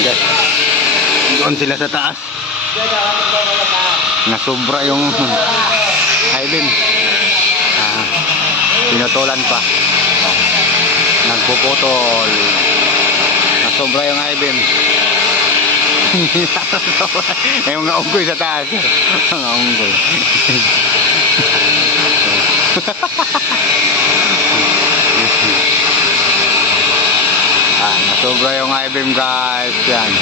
guys. Doon sila sa taas. Nasobra yung I-beam. Pinutulan pa. Nagpuputol. Nasobra yung I-beam. Yung mga unggoy sa taas. Mga unggoy. Nasobra yung I-beam guys. Yan.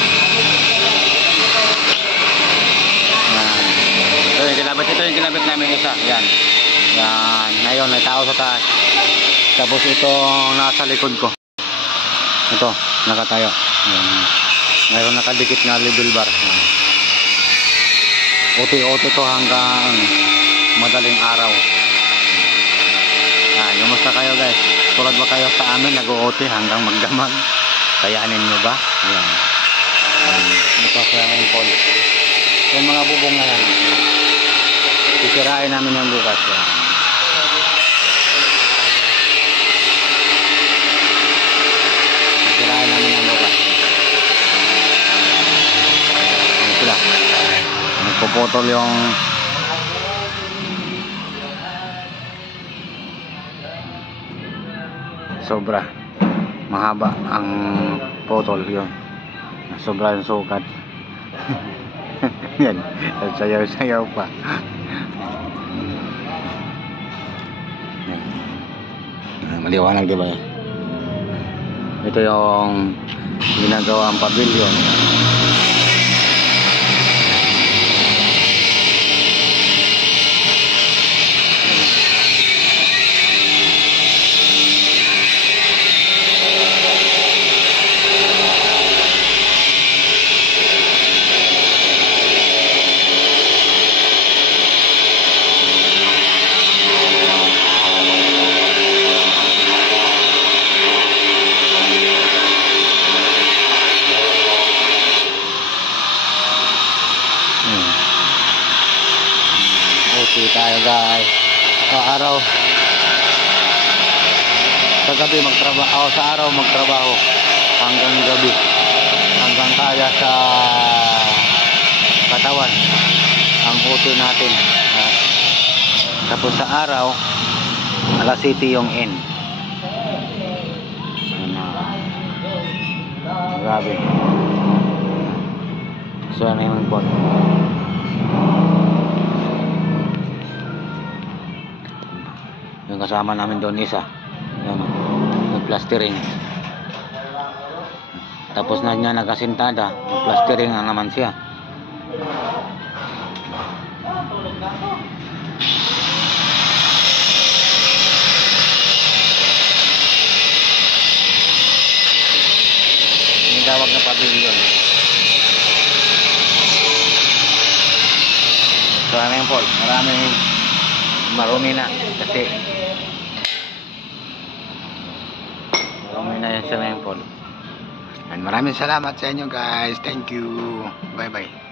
Ito yung kinabit namin isa. Yan. Yan. Ngayon may tao sa taas. Tapos itong nasa likod ko. Ito. Nakatayo. Yan. Mayroon nakadikit na level bar. Uti-uti to hanggang madaling araw. Kumusta kayo guys? Tulad ba kayo sa amin nag-uoti hanggang magdamag? Kayanin nyo ba? Yan. Ito sa yung pole. Yung mga bubong na yan. Sisirain namin yung bukas. Yan. Sisirain namin yung bukas. Yan sila. Nagpuputol yung sobra. Mahaba ang putol yun. Sobra yung sukat. Yan. Sayaw-sayaw pa. Maliwanag diba? Ito yung ginagawa ang pavilion. Tayo guys sa araw, sa gabi magtrabaho, sa araw magtrabaho hanggang gabi, hanggang kaya sa katawan ang uti natin. Tapos sa araw alas 7 yung N. Grabe. So ano yung bot. Yung kasama namin doon isa, yung plastering. Tapos na niya nakasintada, plastering na naman siya. May tawag na pavilion. So ano yung Paul, maraming marumi na kasi marumi na yung swimming pool. And maraming salamat sa inyo guys. Thank you. Bye bye.